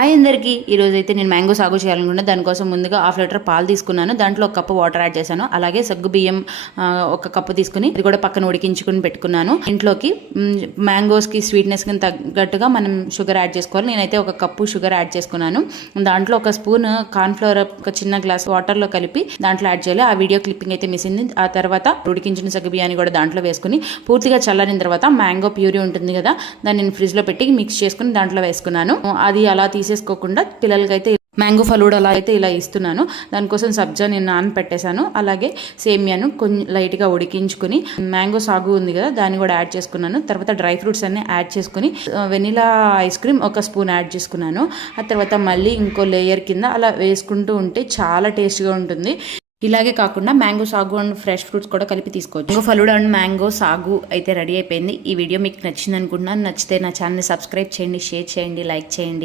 Hi అందరికీ ఈరోజైతే నేను మ్యాంగో సాగు చేయాలనుకున్నా. దానికోసం ముందుగా 1/2 లీటర్ పాలు తీసుకున్నాను. దాంట్లో 1 కప్పు వాటర్ యాడ్ చేశాను. అలాగే సగ్గు బియ్యం 1 కప్పు తీసుకుని ఇది కూడా పక్కన ఉడికించుకుని పెట్టుకున్నాను. ఇంట్లోకి మ్యాంగోస్కి స్వీట్నెస్కి తగ్గట్టుగా మనం షుగర్ యాడ్ చేసుకోవాలి. నేనైతే 1 కప్పు షుగర్ యాడ్ చేసుకున్నాను. దాంట్లో 1 స్పూన్ కార్న్ఫ్లవర్ 1 చిన్న గ్లాస్ వాటర్లో కలిపి దాంట్లో యాడ్ చేయాలి. ఆ వీడియో క్లిప్పింగ్ అయితే మిస్ అయింది. ఆ తర్వాత ఉడికించిన సగ్గు బియ్యాన్ని కూడా దాంట్లో వేసుకుని పూర్తిగా చల్లారిన తర్వాత మ్యాంగో ప్యూరీ ఉంటుంది కదా, దాన్ని నేను ఫ్రిడ్జ్లో పెట్టి మిక్స్ చేసుకుని దాంట్లో వేసుకున్నాను. అది అలా తీసేసుకోకుండా పిల్లలకైతే మ్యాంగో ఫలూడా అలా అయితే ఇలా ఇస్తున్నాను. దానికోసం సబ్జా నేను నానపెట్టేశాను. అలాగే సేమియాను కొంచెం లైట్గా ఉడికించుకుని మ్యాంగో సాగు ఉంది కదా దాన్ని కూడా యాడ్ చేసుకున్నాను. తర్వాత డ్రై ఫ్రూట్స్ అన్ని యాడ్ చేసుకుని vanilla ice cream 1 spoon add చేసుకున్నాను. ఆ తర్వాత మళ్ళీ ఇంకో లేయర్ కింద అలా వేసుకుంటూ ఉంటే చాలా టేస్ట్గా ఉంటుంది. ఇలాగే కాకుండా మ్యాంగో సాగు అండ్ ఫ్రెష్ ఫ్రూట్స్ కూడా కలిపి తీసుకోవచ్చు. మ్యాంగో ఫలూడా అండ్ మ్యాంగో సాగు అయితే రెడీ అయిపోయింది. ఈ వీడియో మీకు నచ్చింది అనుకుంటున్నాను. నచ్చితే నా ఛానల్ని సబ్స్క్రైబ్ చేయండి, షేర్ చేయండి, లైక్ చేయండి.